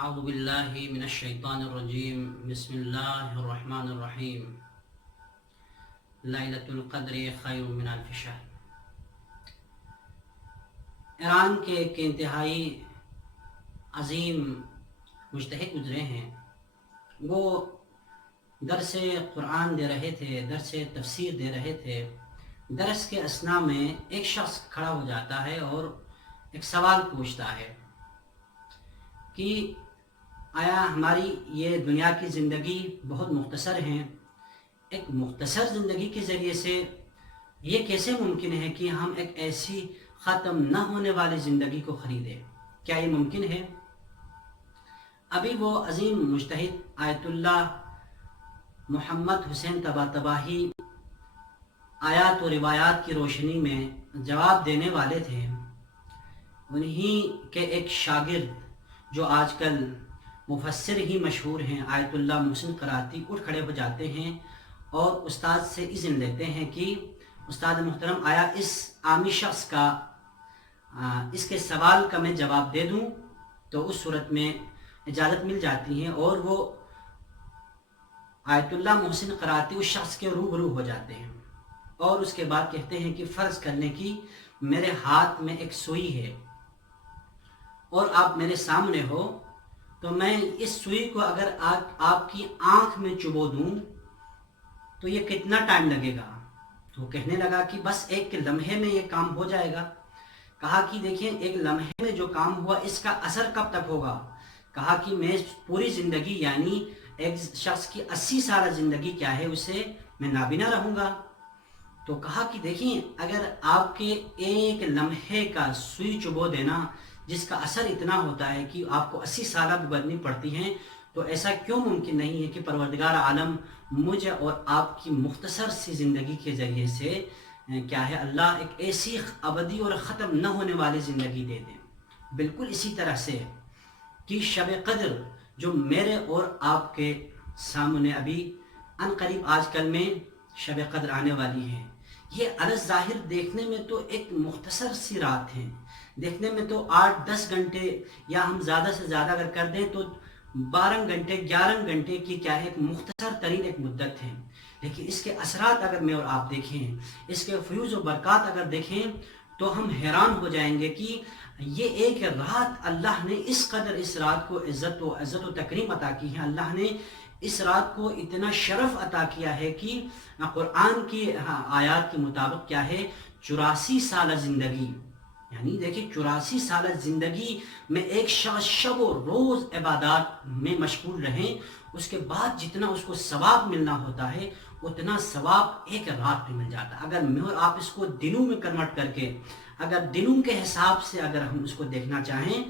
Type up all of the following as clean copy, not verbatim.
اعوذ باللہ من الشیطان الرجیم بسم اللہ الرحمن الرحیم لیلۃ القدر خیر من الف شہر۔ ایران کے ایک انتہائی عظیم مجتہد گزرے ہیں۔ وہ درس قرآن دے رہے تھے، درس تفسیر دے رہے تھے۔ درس کے اثناء میں ایک شخص کھڑا ہو جاتا ہے اور ایک سوال پوچھتا ہے کہ آیا ہماری یہ دنیا کی زندگی بہت مختصر ہے، ایک مختصر زندگی کے ذریعے سے یہ کیسے ممکن ہے کہ ہم ایک ایسی ختم نہ ہونے والی زندگی کو خریدیں؟ کیا یہ ممکن ہے؟ ابھی وہ عظیم مجتہد آیت اللہ محمد حسین طباطبائی آیات و روایات کی روشنی میں جواب دینے والے تھے۔ انہی کے ایک شاگرد جو آج کل مفسر ہی مشہور ہیں، آیت اللہ محسن قراتی، اٹھ کھڑے ہو جاتے ہیں اور استاد سے اذن لیتے ہیں کہ استاد محترم آیا اس عامی شخص کا اس کے سوال کا میں جواب دے دوں؟ تو اس صورت میں اجازت مل جاتی ہے اور وہ آیت اللہ محسن قراتی اس شخص کے روبرو ہو جاتے ہیں اور اس کے بعد کہتے ہیں کہ فرض کرنے کی میرے ہاتھ میں ایک سوئی ہے اور آپ میرے سامنے ہو، تو میں اس سوئی کو اگر آپ کی آنکھ میں چبو دوں تو یہ کتنا ٹائم لگے گا؟ تو کہنے لگا کہ بس ایک لمحے میں یہ کام ہو جائے گا۔ کہا کہ دیکھیں ایک لمحے میں جو کام ہوا اس کا اثر کب تک ہوگا؟ کہا کہ میں پوری زندگی یعنی ایک شخص کی 80 سالہ زندگی کیا ہے اسے میں نابینا رہوں گا۔ تو کہا کہ دیکھیں اگر آپ کے ایک لمحے کا سوئی چبو دینا جس کا اثر اتنا ہوتا ہے کہ آپ کو 80 سالہ گزرنی پڑتی ہیں، تو ایسا کیوں ممکن نہیں ہے کہ پروردگار عالم مجھے اور آپ کی مختصر سی زندگی کے ذریعے سے کیا ہے اللہ ایک ایسی ابدی اور ختم نہ ہونے والی زندگی دے دیں۔ بالکل اسی طرح سے کہ شب قدر جو میرے اور آپ کے سامنے ابھی ان قریب آج کل میں شب قدر آنے والی ہے، یہ عرض ظاہر دیکھنے میں تو ایک مختصر سی رات ہے، دیکھنے میں تو 8-10 گھنٹے یا ہم زیادہ سے زیادہ اگر کر دیں تو 12 گھنٹے 11 گھنٹے کی کیا ہے ایک مختصر ترین ایک مدت ہے، لیکن اس کے اثرات اگر میں اور آپ دیکھیں، اس کے فیوز و برکات اگر دیکھیں تو ہم حیران ہو جائیں گے کہ یہ ایک رات اللہ نے اس قدر اس رات کو عزت و تکریم عطا کی ہے۔ اللہ نے اس رات کو اتنا شرف عطا کیا ہے کہ قرآن کی آیات کے مطابق کیا ہے 84 سالہ زندگی، یعنی دیکھیں 84 سالہ زندگی میں ایک شخص شب و روز عبادات میں مشغول رہیں، اس کے بعد جتنا اس کو ثواب ملنا ہوتا ہے اتنا ثواب ایک رات میں مل جاتا ہے۔ اگر میں اور آپ اس کو دنوں میں کنورٹ کر کے اگر دنوں کے حساب سے اگر ہم اس کو دیکھنا چاہیں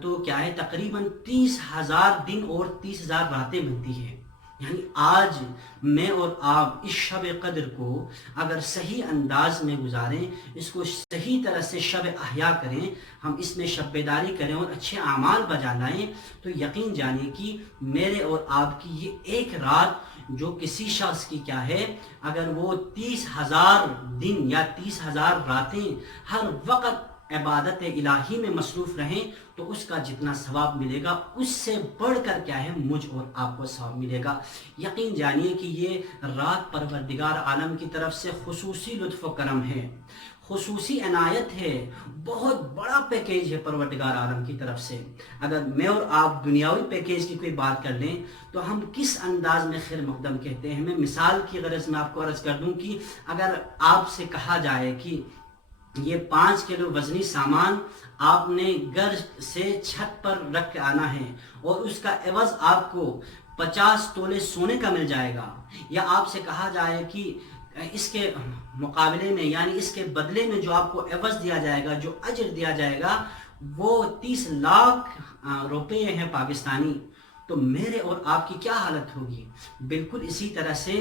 تو کیا ہے تقریباً 30,000 دن اور 30,000 راتیں ملتی ہیں۔ یعنی آج میں اور آپ اس شب قدر کو اگر صحیح انداز میں گزاریں، اس کو صحیح طرح سے شب احیا کریں، ہم اس میں شب بیداری کریں اور اچھے اعمال بجا لائیں، تو یقین جانیے کہ میرے اور آپ کی یہ ایک رات جو کسی شخص کی کیا ہے اگر وہ 30,000 دن یا 30,000 راتیں ہر وقت عبادت الہی میں مصروف رہیں تو اس کا جتنا ثواب ملے گا اس سے بڑھ کر کیا ہے مجھ اور آپ کو ثواب ملے گا۔ یقین جانیے کہ یہ رات پروردگار عالم کی طرف سے خصوصی لطف و کرم ہے، خصوصی عنایت ہے، بہت بڑا پیکیج ہے پروردگار عالم کی طرف سے۔ اگر میں اور آپ دنیاوی پیکیج کی کوئی بات کر لیں تو ہم کس انداز میں خیر مقدم کہتے ہیں۔ میں مثال کی غرض میں آپ کو عرض کر دوں کہ اگر آپ سے کہا جائے کہ یہ 5 کلو وزنی سامان آپ نے گھر سے چھت پر رکھ کے آنا ہے اور اس کا عوض آپ کو 50 تولے سونے کا مل جائے گا، یا آپ سے کہا جائے کہ اس کے مقابلے میں یعنی اس کے بدلے میں جو آپ کو عوض دیا جائے گا، جو اجر دیا جائے گا وہ 30 لاکھ روپے ہیں پاکستانی، تو میرے اور آپ کی کیا حالت ہوگی؟ بالکل اسی طرح سے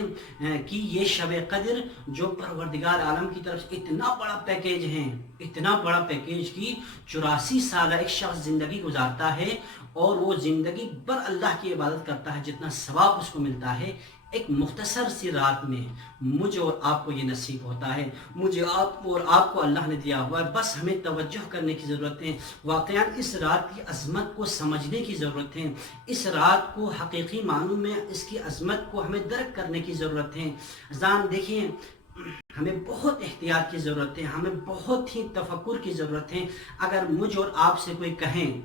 کہ یہ شب قدر جو پروردگار عالم کی طرف سے اتنا بڑا پیکیج ہے، اتنا بڑا پیکیج کی 84 سالہ ایک شخص زندگی گزارتا ہے اور وہ زندگی بھر اللہ کی عبادت کرتا ہے، جتنا ثواب اس کو ملتا ہے ایک مختصر سی رات میں مجھے اور آپ کو یہ نصیب ہوتا ہے. مجھے آپ کو اور آپ کو اللہ نے دیا ہوا ہے. بس ہمیں توجہ کرنے کی ضرورت ہے. واقعا اس رات کی عظمت کو سمجھنے کی ضرورت ہے. اس رات کو حقیقی معنوں میں اس کی عظمت کو ہمیں درک کرنے کی ضرورت ہے. اذان دیکھیں، ہمیں بہت احتیاط کی ضرورت ہے. ہمیں بہت ہی تفکر کی ضرورت ہے. اگر مجھ اور آپ سے کوئی کہیں،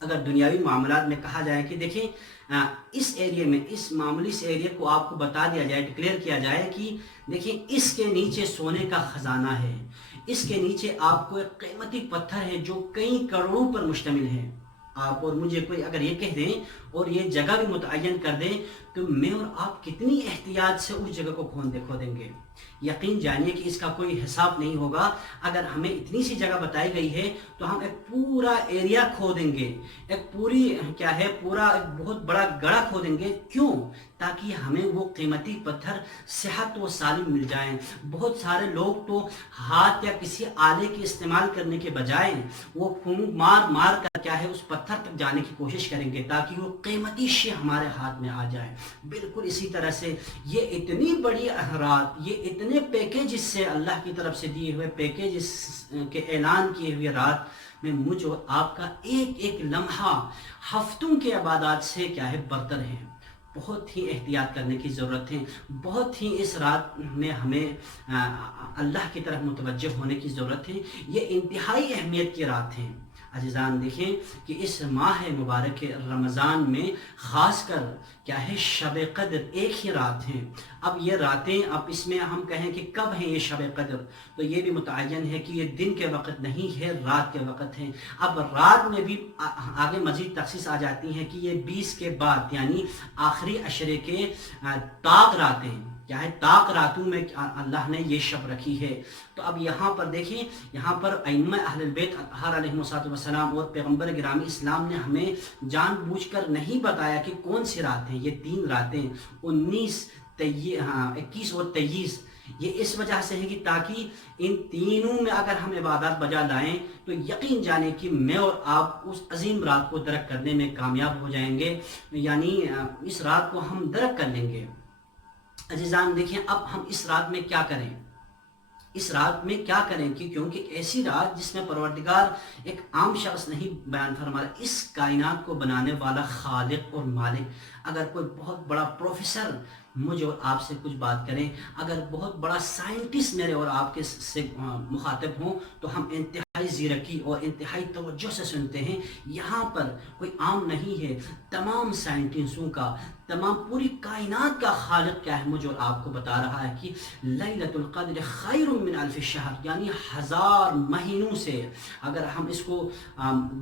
اگر دنیاوی معاملات میں کہا جائے کہ دیکھیں اس ایریے میں، اس معمولی سے ایریے کو آپ کو بتا دیا جائے، ڈکلیئر کیا جائے کہ دیکھیں اس کے نیچے سونے کا خزانہ ہے، اس کے نیچے آپ کو ایک قیمتی پتھر ہے جو کئی کروڑوں پر مشتمل ہے. آپ اور مجھے کوئی اگر یہ کہہ دیں اور یہ جگہ بھی متعین کر دیں تو میں اور آپ کتنی احتیاط سے اس جگہ کو کھودیں گے. یقین جانیے کہ اس کا کوئی حساب نہیں ہوگا. اگر ہمیں اتنی سی جگہ بتائی گئی ہے تو ہم ایک پورا ایریا کھودیں گے، ایک پوری کیا ہے پورا ایک بہت بڑا گڑھا کھودیں گے. کیوں؟ تاکہ ہمیں وہ قیمتی پتھر صحت و سالم مل جائیں. بہت سارے لوگ تو ہاتھ یا کسی آلے کے استعمال کرنے کے بجائے وہ پھونک مار مار کر کیا ہے اس پتھر تک جانے کی کوشش کریں گے تاکہ وہ قیمتی شے ہمارے ہاتھ میں آ جائے. بالکل اسی طرح سے یہ اتنی بڑی رات، یہ اتنے پیکیجز سے اللہ کی طرف سے دیے ہوئے پیکیجز کے اعلان کیے ہوئے رات میں مجھ اور آپ کا ایک ایک لمحہ ہفتوں کے عبادات سے کیا ہے برتر ہے. بہت ہی احتیاط کرنے کی ضرورت ہے. بہت ہی اس رات میں ہمیں اللہ کی طرف متوجہ ہونے کی ضرورت ہے. یہ انتہائی اہمیت کی رات ہے. عزیزان دیکھیں کہ اس ماہ مبارک رمضان میں خاص کر کیا ہے شب قدر ایک ہی رات ہے. اب یہ راتیں، اب اس میں ہم کہیں کہ کب ہے یہ شب قدر، تو یہ بھی متعین ہے کہ یہ دن کے وقت نہیں ہے، رات کے وقت ہے. اب رات میں بھی آگے مزید تخصیص آ جاتی ہے کہ یہ 20 کے بعد یعنی آخری عشرے کے طاق راتیں، کیا ہے طاق راتوں میں اللہ نے یہ شب رکھی ہے. تو اب یہاں پر دیکھیں، یہاں پر ائمہ اہل البیت اطہار علیہم السلام اور پیغمبر گرامی اسلام نے ہمیں جان بوجھ کر نہیں بتایا کہ کون سی رات ہیں. یہ 3 راتیں 19، 21 اور 23 یہ اس وجہ سے ہے کہ تاکہ ان تینوں میں اگر ہم عبادات بجا لائیں تو یقین جانے کہ میں اور آپ اس عظیم رات کو درک کرنے میں کامیاب ہو جائیں گے، یعنی اس رات کو ہم درک کر لیں گے. عزیزان دیکھیں اب ہم اس رات میں کیا کریں، اس رات میں کیا کریں کہ کیونکہ ایسی رات جس میں پروردگار ایک عام شخص نہیں بیان فرما رہا، اس کائنات کو بنانے والا خالق اور مالک. اگر کوئی بہت بڑا پروفیسر مجھے اور آپ سے کچھ بات کریں، اگر بہت بڑا سائنٹسٹ میرے اور آپ کے سے مخاطب ہوں تو ہم انتہائی زیرکی اور انتہائی توجہ سے سنتے ہیں. یہاں پر کوئی عام نہیں ہے، تمام سائنٹسٹوں کا، تمام پوری کائنات کا خالق کیا ہے مجھے اور آپ کو بتا رہا ہے کہ لیلۃ القدر خیر من الف شہر، یعنی 1000 مہینوں سے. اگر ہم اس کو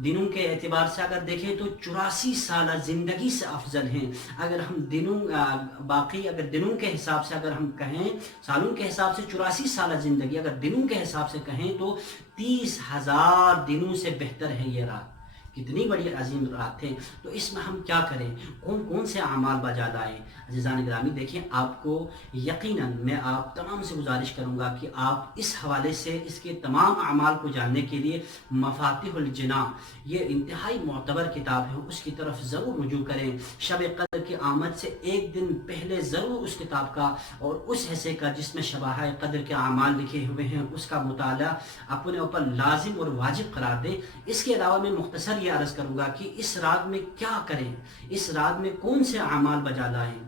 دنوں کے اعتبار سے اگر دیکھیں تو 84 سالہ زندگی سے افضل ہیں. اگر ہم باقی اگر دنوں کے حساب سے اگر ہم کہیں، سالوں کے حساب سے 84 سالہ زندگی، اگر دنوں کے حساب سے کہیں تو 30,000 دنوں سے بہتر ہے یہ رات. کتنی بڑی عظیم رات ہے. تو اس میں ہم کیا کریں، کون کون سے اعمال بجا لائیں. عزیزان گرامی دیکھیں آپ کو یقیناً میں آپ تمام سے گزارش کروں گا کہ آپ اس حوالے سے اس کے تمام اعمال کو جاننے کے لیے مفاتیح الجناح یہ انتہائی معتبر کتاب ہے، اس کی طرف ضرور رجوع کریں. شب قدر کی آمد سے ایک دن پہلے ضرور اس کتاب کا اور اس حصے کا جس میں شبہ قدر کے اعمال لکھے ہوئے ہیں اس کا مطالعہ اپنے اوپر لازم اور واجب قرار دیں. اس کے علاوہ میں مختصر یہ عرض کروں گا کہ اس رات میں کیا کریں، اس رات میں کون سے اعمال بجا لائیں.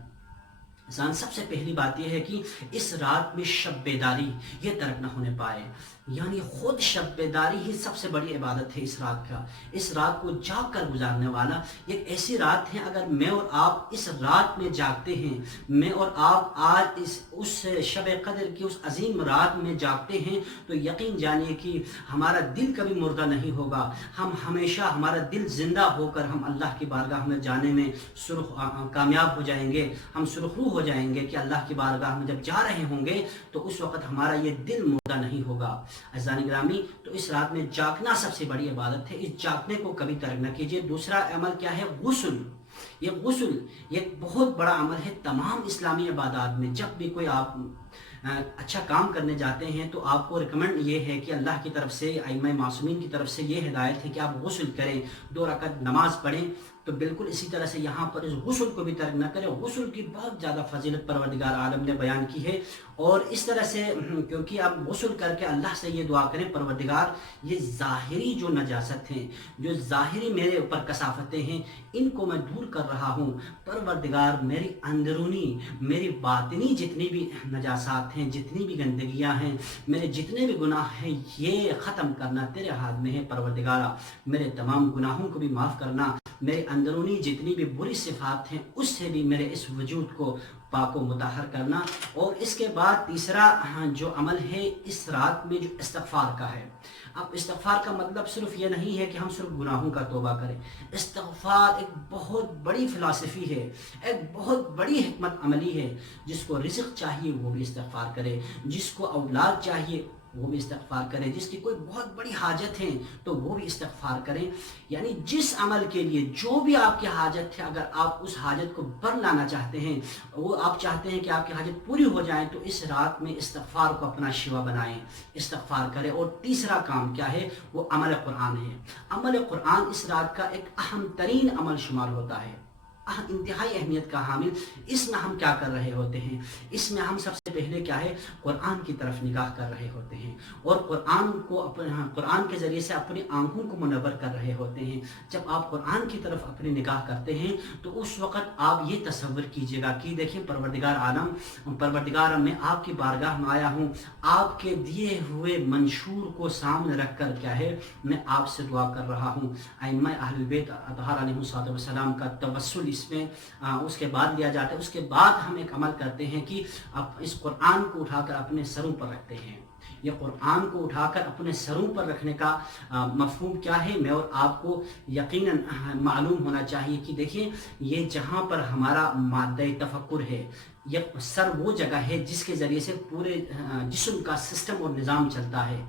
سب سے پہلی بات یہ ہے کہ اس رات میں شب بیداری یہ ترک نہ ہونے پائے. یعنی خود شب بیداری ہی سب سے بڑی عبادت ہے اس رات کا. اس رات کو جاگ کر گزارنے والا ایک ایسی رات ہے. اگر میں اور آپ اس رات میں جاگتے ہیں، میں اور آپ آج اس شب قدر کی اس عظیم رات میں جاگتے ہیں تو یقین جانیے کہ ہمارا دل کبھی مردہ نہیں ہوگا. ہم ہمیشہ ہمارا دل زندہ ہو کر ہم اللہ کی بارگاہ میں جانے میں کامیاب ہو جائیں گے. ہم سرخرو ہو جائیں گے کہ اللہ کی بارگاہ میں جب جا رہے ہوں گے تو اس وقت ہمارا یہ دل مردہ نہیں ہوگا. عزیزان گرامی تو اس رات میں جاگنا سب سے بڑی عبادت ہے. اس جاگنے کو کبھی ترک نہ کیجیے. دوسرا عمل کیا ہے؟ غسل. یہ غسل یہ بہت بڑا عمل ہے تمام اسلامی عبادات میں. جب بھی کوئی آپ اچھا کام کرنے جاتے ہیں تو آپ کو ریکمنڈ یہ ہے کہ اللہ کی طرف سے، ائمہ معصومین کی طرف سے یہ ہدایت ہے کہ آپ غسل کریں، 2 رکعت نماز پڑھیں. تو بالکل اسی طرح سے یہاں پر اس غسل کو بھی ترک نہ کریں. غسل کی بہت زیادہ فضیلت پروردگار عالم نے بیان کی ہے، اور اس طرح سے کیونکہ آپ غسل کر کے اللہ سے یہ دعا کریں، پروردگار یہ ظاہری جو نجاست ہیں، جو ظاہری میرے اوپر کثافتیں ہیں، ان کو میں دور کر رہا ہوں. پروردگار میری اندرونی، میری باطنی جتنی بھی نجاسات ہیں، جتنی بھی گندگیاں ہیں، میرے جتنے بھی گناہ ہیں، یہ ختم کرنا تیرے ہاتھ میں ہے. پروردگارا میرے تمام گناہوں کو بھی معاف کرنا، میرے اندرونی جتنی بھی بری صفات ہیں اس سے بھی میرے اس وجود کو پاک و مطہر کرنا. اور اس کے بعد تیسرا جو عمل ہے اس رات میں جو استغفار کا ہے. اب استغفار کا مطلب صرف یہ نہیں ہے کہ ہم صرف گناہوں کا توبہ کریں. استغفار ایک بہت بڑی فلسفی ہے، ایک بہت بڑی حکمت عملی ہے. جس کو رزق چاہیے وہ بھی استغفار کرے، جس کو اولاد چاہیے وہ بھی استغفار کریں، جس کی کوئی بہت بڑی حاجت ہے تو وہ بھی استغفار کریں. یعنی جس عمل کے لیے جو بھی آپ کی حاجت ہے، اگر آپ اس حاجت کو بر لانا چاہتے ہیں، وہ آپ چاہتے ہیں کہ آپ کی حاجت پوری ہو جائے، تو اس رات میں استغفار کو اپنا شیوا بنائیں، استغفار کریں. اور تیسرا کام کیا ہے؟ وہ عمل قرآن ہے. عمل قرآن اس رات کا ایک اہم ترین عمل شمار ہوتا ہے، انتہائی اہمیت کا حامل. اس میں ہم کیا کر رہے ہوتے ہیں؟ اس میں ہم سب سے پہلے کیا ہے؟ قرآن کی طرف نگاہ کر رہے ہوتے ہیں، اور قرآن کے ذریعے سے اپنی آنکھوں کو منور کر رہے ہوتے ہیں. جب آپ قرآن کی طرف اپنی نگاہ کرتے ہیں تو اس وقت آپ یہ تصور کیجئے گا کہ دیکھیں پروردگار عالم، پروردگار میں آپ کی بارگاہ میں آیا ہوں، آپ کے دیے ہوئے منشور کو سامنے رکھ کر کیا ہے میں آپ سے دعا کر رہا ہوں. ائمہ اہل بیت اطہار علیہ السلام کا توسل اس میں اس کے بعد لیا جاتا ہے. اس کے بعد ہم ایک عمل کرتے ہیں کہ اس قرآن کو اٹھا کر اپنے سروں پر رکھتے ہیں. یہ قرآن کو اٹھا کر اپنے سروں پر رکھنے کا مفہوم کیا ہے؟ میں اور آپ کو یقیناً معلوم ہونا چاہیے کہ دیکھیں یہ جہاں پر ہمارا مادہ تفکر ہے، یہ سر وہ جگہ ہے جس کے ذریعے سے پورے جسم کا سسٹم اور نظام چلتا ہے.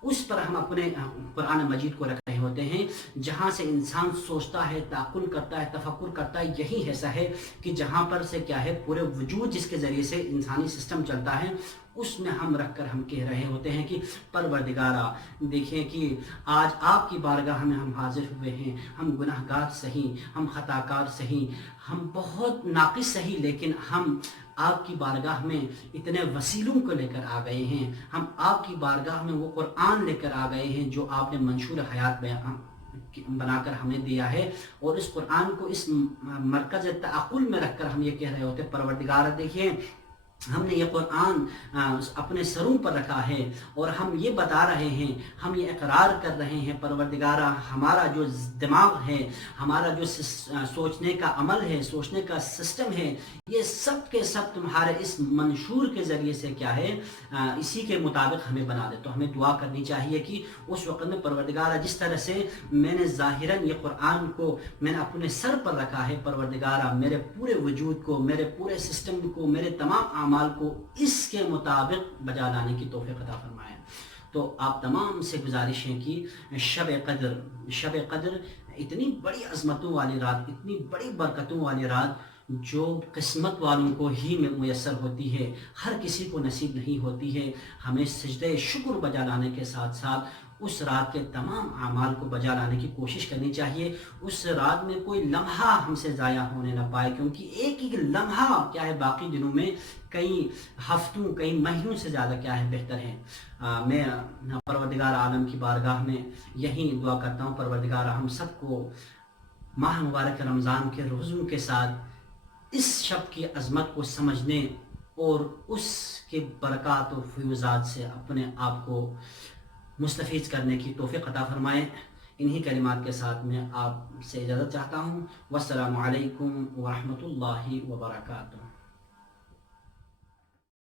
اس پر ہم اپنے قرآن مجید کو رکھ رہے ہوتے ہیں. جہاں سے انسان سوچتا ہے، تعقل کرتا ہے، تفکر کرتا ہے، یہی ایسا ہے کہ جہاں پر سے کیا ہے پورے وجود جس کے ذریعے سے انسانی سسٹم چلتا ہے، اس میں ہم رکھ کر ہم کہہ رہے ہوتے ہیں کہ پروردگارا دیکھیں کہ آج آپ کی بارگاہ میں ہم حاضر ہوئے ہیں. ہم گناہ گار سہی، ہم خطا کار سہی، ہم بہت ناقص سہی، لیکن ہم آپ کی بارگاہ میں اتنے وسیلوں کو لے کر آ گئے ہیں. ہم آپ کی بارگاہ میں وہ قرآن لے کر آ گئے ہیں جو آپ نے منشور حیات بنا کر ہمیں دیا ہے. اور اس قرآن کو اس مرکز تعقل میں رکھ کر ہم یہ کہہ رہے ہوتے ہیں پروردگار دیکھیں ہم نے یہ قرآن اپنے سروں پر رکھا ہے، اور ہم یہ بتا رہے ہیں، ہم یہ اقرار کر رہے ہیں پروردگارہ ہمارا جو دماغ ہے، ہمارا جو سوچنے کا عمل ہے، سوچنے کا سسٹم ہے، یہ سب کے سب تمہارے اس منشور کے ذریعے سے کیا ہے اسی کے مطابق ہمیں بنا دے. تو ہمیں دعا کرنی چاہیے کہ اس وقت میں پروردگارہ جس طرح سے میں نے ظاہراً یہ قرآن کو میں نے اپنے سر پر رکھا ہے، پروردگارہ میرے پورے وجود کو، میرے پورے سسٹم کو، میرے تمام اعمال کو اس کے مطابق بجا لانے کی توفیق عطا فرمائے. تو آپ تمام سے گزارش ہے کہ شب قدر اتنی بڑی عظمتوں والی رات، اتنی بڑی برکتوں والی رات جو قسمت والوں کو ہی میں میسر ہوتی ہے، ہر کسی کو نصیب نہیں ہوتی ہے. ہمیں سجدہ شکر بجا لانے کے ساتھ ساتھ اس رات کے تمام اعمال کو بجا لانے کی کوشش کرنی چاہیے. اس رات میں کوئی لمحہ ہم سے ضائع ہونے نہ پائے، کیونکہ ایک ایک لمحہ کیا ہے باقی دنوں میں کئی ہفتوں، کئی مہینوں سے زیادہ کیا ہے بہتر ہے. میں پروردگار عالم کی بارگاہ میں یہی دعا کرتا ہوں پروردگار ہم سب کو ماہ مبارک رمضان کے روزوں کے ساتھ اس شب کی عظمت کو سمجھنے اور اس کے برکات و فیوزات سے اپنے آپ کو مستفیض کرنے کی توفیق عطا فرمائے. انہی کلمات کے ساتھ میں آپ سے اجازت چاہتا ہوں. والسلام علیکم ورحمۃ اللہ وبرکاتہ.